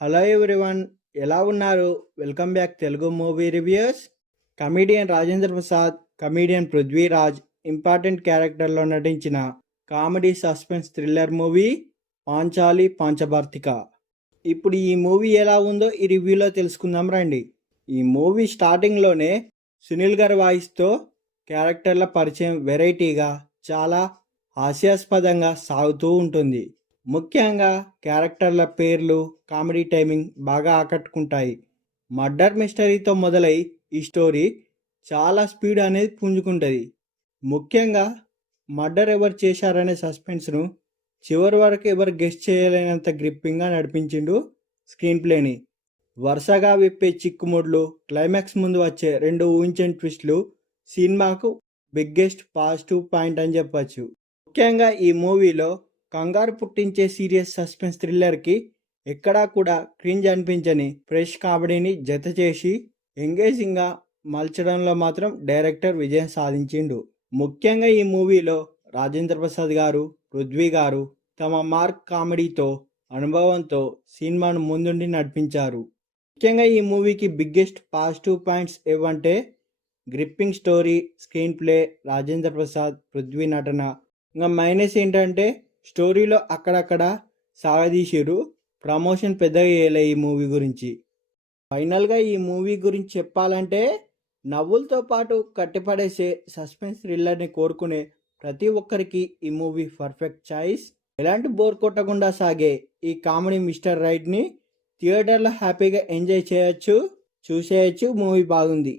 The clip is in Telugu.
హలో ఎవ్రీవన్, ఎలా ఉన్నారు? Welcome back Telugu movie reviews. Comedian Rajendra Prasad, comedian Prithviraj important క్యారెక్టర్లో నటించిన comedy suspense thriller movie Panchali Panchabhartika. ఇప్పుడు ఈ మూవీ ఎలా ఉందో ఈ రివ్యూలో తెలుసుకుందాం రండి. ఈ మూవీ స్టార్టింగ్లోనే సునీల్ గారి వాయిస్తో క్యారెక్టర్ల పరిచయం వెరైటీగా చాలా హాస్యాస్పదంగా సాగుతూ ఉంటుంది. ముఖ్యంగా క్యారెక్టర్ల పేర్లు, కామెడీ టైమింగ్ బాగా ఆకట్టుకుంటాయి. మర్డర్ మిస్టరీతో మొదలై ఈ స్టోరీ చాలా స్పీడ్ అనేది పుంజుకుంటుంది. ముఖ్యంగా మర్డర్ ఎవరు చేశారనే సస్పెన్స్ను చివరి వరకు ఎవరు గెస్ట్ చేయలేనంత గ్రిప్పింగ్గా నడిపించిండు స్క్రీన్ ప్లేని. వరుసగా విప్పే చిక్కుముడ్లు, క్లైమాక్స్ ముందు వచ్చే రెండు ఊహించని ట్విస్ట్లు సినిమాకు బిగ్గెస్ట్ పాజిటివ్ పాయింట్ అని చెప్పచ్చు. ముఖ్యంగా ఈ మూవీలో కంగారు పుట్టించే సీరియస్ సస్పెన్స్ థ్రిల్లర్కి ఎక్కడా కూడా క్రింజ్ అనిపించని ఫ్రెష్ కామెడీని జత చేసి ఎంగేజింగ్గా మలచడంలో మాత్రం డైరెక్టర్ విజయం సాధించిండు. ముఖ్యంగా ఈ మూవీలో రాజేంద్ర ప్రసాద్ గారు, పృథ్వీ గారు తమ మార్క్ కామెడీతో, అనుభవంతో సినిమాను ముందుండి నడిపించారు. ముఖ్యంగా ఈ మూవీకి బిగ్గెస్ట్ పాజిటివ్ పాయింట్స్ ఏవంటే gripping story, screen play, Rajendra Prasad, Prithvi నటన. ఇంకా మైనస్ ఏంటంటే స్టోరీలో అక్కడక్కడ సాగదీసిరు, ప్రమోషన్ పెద్దగా చేయలే ఈ మూవీ గురించి. ఫైనల్గా ఈ మూవీ గురించి చెప్పాలంటే నవ్వులతో పాటు కట్టిపడేసే సస్పెన్స్ థ్రిల్లర్ని కోరుకునే ప్రతి ఒక్కరికి ఈ మూవీ పర్ఫెక్ట్ చాయిస్. ఎలాంటి బోర్ కొట్టకుండా సాగే ఈ కామెడీ మిస్టర్ రైట్ని థియేటర్లో హ్యాపీగా ఎంజాయ్ చేయొచ్చు, చూసేయచ్చు. మూవీ బాగుంది.